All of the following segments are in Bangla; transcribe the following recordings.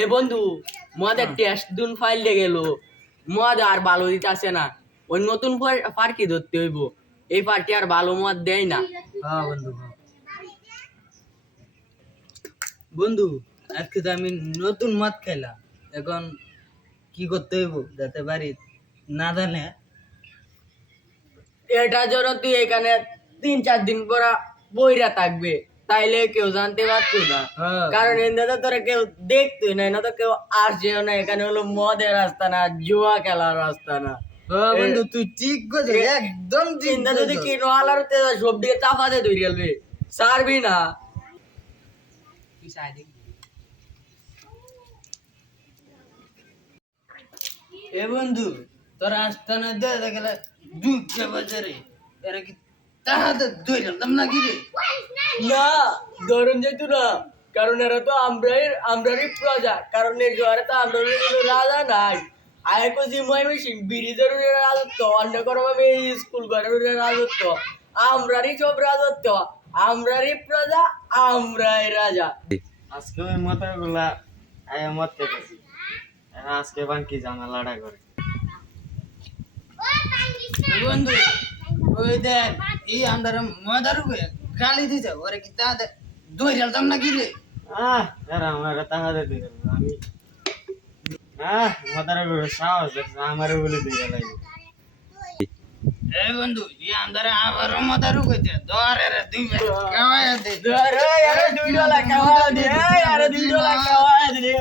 এ বন্ধু মদের টেস্ট দুন ফাইল গেল মদ আর ভালো দিতেছে না। ওই নতুন পার্টি ধরতে হইব, এই পার্টি আর ভালো মদ দেয় না। হ্যাঁ বন্ধু, হ্যাঁ বন্ধু, আজকে তো আমি নতুন মদ খাইলাম। এখন কি করতে হইব যাতে বাড়ি না জানে? এটার জন্য তুই এখানে 3-4 দিন পরা বইরা থাকবে, তাইলে কেউ জানতে পারতো না। হ্যাঁ। কারণ এখানে তো তোরা কেউ দেখতোই না, না তো কেউ আসছেও না। এখানে হলো মদের রাস্তা না, জুয়া খেলার রাস্তা না। হ্যাঁ বন্ধু, তুই ঠিক করছিস, একদম ঠিক চিন্তা যদি করছিস। কিনো আলার সব দিকে চাপাতে ধরে গেলবে, সারবি না। এ বন্ধু, তোরা আস্তানা দিয়ে গেলে দুঃখে বাজারে এরা কি তাহাদের ধরলাম নাকি রে? না, ধরুন যেত না, কারণ এরা তো আমরারই প্রজা। কারণ এর ঘরে তো আমরারই কোনো রাজা নাই। আয় কছি ময়মি সিং ব্রিজের রাজত্ব, অন্য কোনো ভাবে স্কুল ঘরের রাজত্ব। আমরারই সব রাজত্ব, আমরারই প্রজা, আমরাই রাজা। আজকে ওই মাথাগুলা আয়া মরতে গেছি, আজকে বাঙ্কি ঝামেলাটা করে। এ বন্ধু, ওই দেখ এই আমরা মদার গালি দিছে, ওরে কি তাদের ধরলাম নাকি রে? এরা আমার তাহাদের দিকে আমি মদার সাহস দেখছে আমার বলে দিয়ে লাগবে। এ বন্ধু, এই আমরা আবারও মদার কইতে ধরে রে দুই খাওয়ায় দে। ধরে আরে $2 খাওয়া দে, আরে $2 খাওয়া দে।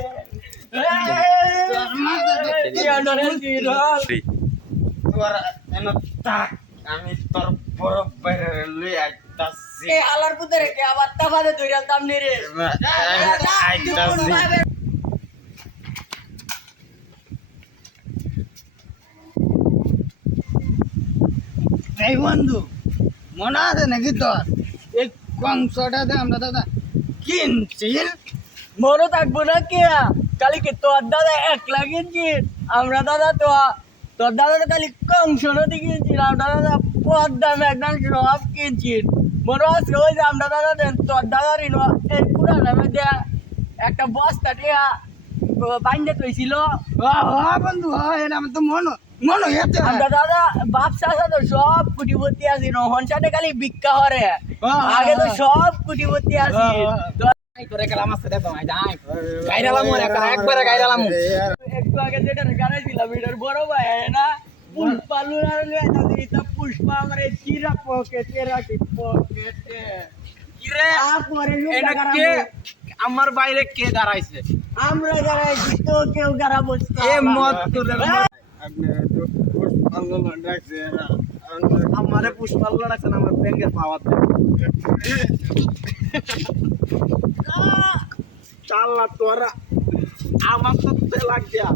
তোরা এন তাক, আমি তোর বড় বাইরে লই আইতাছি। এ আলার পুতে রেখে আবার তাফাতে ধইরাল দামনি রে। আইতাছি। এই বন্ধু, মনে আছে নাকি তোর এই কংসটাতে আমরা দাদা কিনছিল? মনে থাকবো না কে? কালিকে তোর দাদা 1 লাখ কিনছি, আমরা দাদা তো তোর দাদা তো খালি কংস নদী কিনছি, আমরা দাদা পদ্মা একদম সব কিনছি। মনে আছে ওই যে আমরা দাদা দেন তোর দাদার এই পুরা নামে দেয়া একটা বস্তা টিয়া বাইন্দে তৈছিল। বন্ধু, এটা আমার তো মনে হয়েছে। আমরা দাদা ব্যবসা তো সব কুটিপতি আছি, রহন সাথে খালি ভিক্ষা হরে। আগে তো সব কুটিপতি আছি। তোরে গেলাম আসতে দেখো যাই গাইরালাম একবারে গাইরালাম। একটু আগে যেটা গাড়াইছিলাম এটার বড় ভাই না পুষ্পা লুনার লয়ে তাদের এটা পুষ্পা আমারে চিরা পকেটে রাখি পকেটে। কিরে আপরে এটা কে? আমার বাইরে কে দাঁড়াইছে? আমরা গাড়াইছি তো কেউ গাড়াবো এ মত তোরে আপনি পুষ্পাল্লো ডাকছে, আমারে পুষ্পাল্লো ডাকছে না, আমার ব্যাংকের পাওয়ার চাল্লা তোরা আমার তো লাগ দিয়া।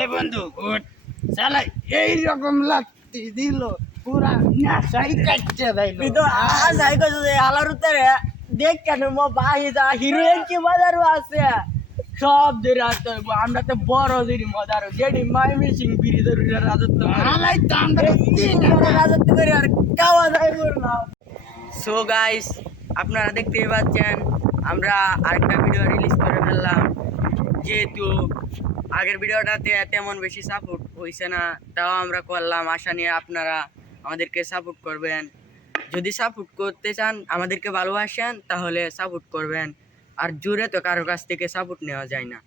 এ বন্ধু উঠ, চালা এইরকম লাগতি দিল পুরা নেশাই কাটছে দিল। তুই তো যাই কইছ যে আলার উত্তরে দেখ কেন মো ভাই যা হিরোইন কি মজারও আছে সব ধরে আসতে হইব। আমরা তো বড় দিদি মজার যেটি মাইমি সিং ব্রিজের রাজত্ব আলাই তো আমরা রাজত্ব করে আর খাওয়া যায় না। সো গাইস, আপনারা দেখতেই পাচ্ছেন আমরা আরেকটা ভিডিও রিলিজ করে ফেললাম। যেহেতু আগের ভিডিওটাতে তেমন বেশি সাপোর্ট হয়েছে না, তাও আমরা করলাম আশা নিয়ে আপনারা আমাদেরকে সাপোর্ট করবেন। যদি সাপোর্ট করতে চান, আমাদেরকে ভালোবাসেন, তাহলে সাপোর্ট করবেন। আর জোরে তো কারো কাছ থেকে সাপোর্ট নেওয়া যায় না।